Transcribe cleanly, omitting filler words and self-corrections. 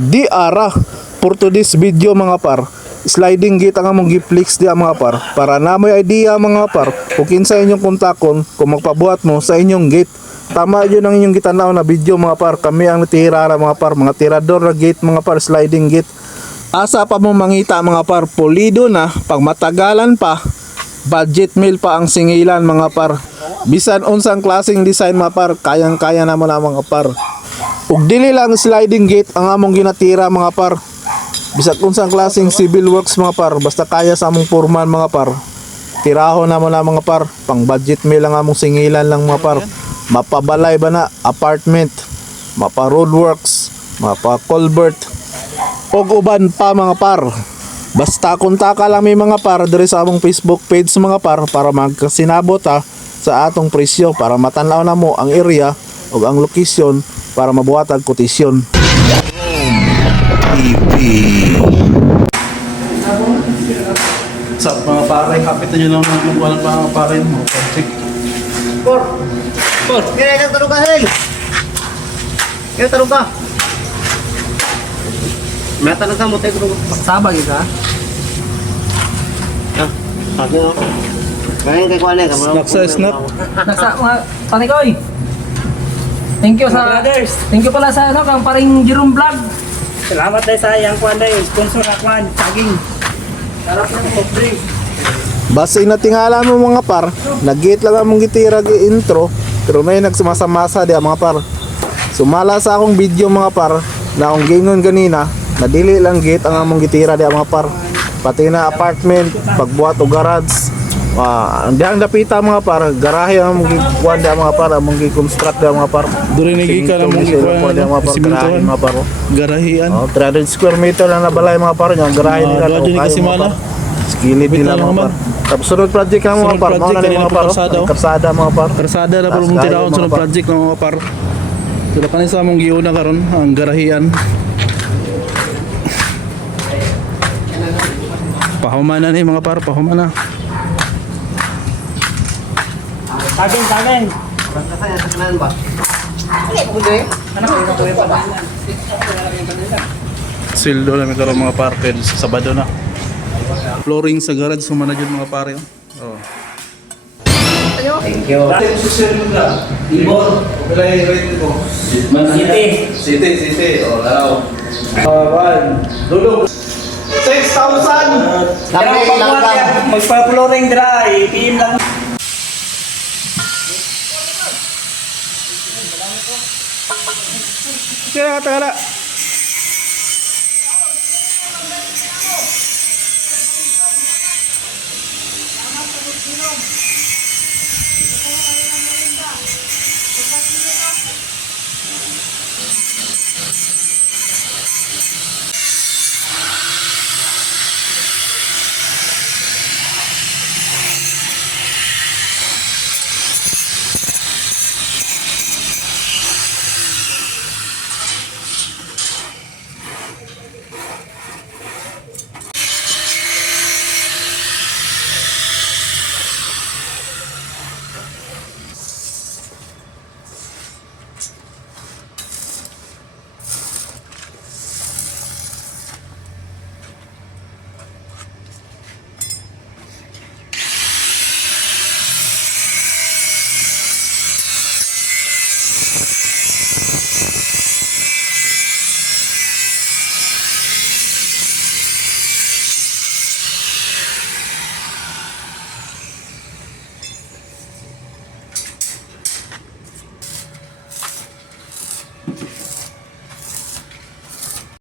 Di ara for today's video mga par, sliding gate ang among giflix diya mga par, para na may idea mga par kung kinsa inyong kontakon kung magpabuhat mo sa inyong gate. Tama yun ang inyong gitanaw na video mga par, kami ang natihirara mga par, mga tirador na gate mga par, sliding gate. Asa pa mo mangita mga par, pulido na, pag matagalan pa, budget meal pa ang singilan mga par. Bisan unsang klaseng design mga par, kayang-kaya naman na mga par. Ug dili lang sliding gate ang among ginatira mga par. Bisan unsang klaseng civil works mga par, basta kaya sa among foreman mga par. Tirahon naman na mga par, pang budget meal lang among singilan lang mga par. Mapabalay ba na apartment, mapa roadworks, mapa culvert, ug uban pa mga par. Basta kontaka lang may mga par diri sa among Facebook page mga par, para magkasinabot sa atong presyo, para matanaw na mo ang area ug ang location para mabuhat ang kotisyon. Sa mga pare, kapitan nyo lang mga mga pare mo. Por, kaya ka tanong ka, Hel. Kaya tanong ka. May tanong ka mo, tayo kung magsabag ka. Sabi mo. Kaya kay Kuan eh. Snack sa snack. Nasa mga panikoy. Thank you sa brothers. Thank you pala sa kang paring Jerome Vlog. Salamat tayo sa yang kuan day, sponsor na kuan, saging. Sarap ng soft drink. Basta inatingala mo mga par, nag-gate lang among gitira intro, pero may nagsumasamasa diya mga par. Sumala sa akong video mga par, na akong gingon ganina, nadili lang gate ang among gitira diya mga par. Pati na apartment, pagbuhat o garage. Ang dapita mga par, garahe ang among gikuan diya mga par, among gi-construct diya mga par. Duri nigi ka lang mong garahe mga par. Garahian. 300 square meter lang na balay mga par, yung garahe nila. Doon kasi mala. Skillet nila mga par. Tapos sunod project ang mga par, mga na mga par, karsada mga par. Karsada na pero mong tiraon sa project ng mga par. Sila pa sa among giuna karon ang garahian. Pahuman na ni mga par, pahuman na. Saging, saging. Kaya sa kanan ba? Sildo na may karon mga par, kaya sa Sabado na. Flooring sa garage, sumana dyan mga pare. Oh. Thank you. Ibor, pilay rate ko. City. Oh, laraw. Dulog. 6,000! Kami lang ka. Magpa-flooring dry, team lang. Kaya tagala.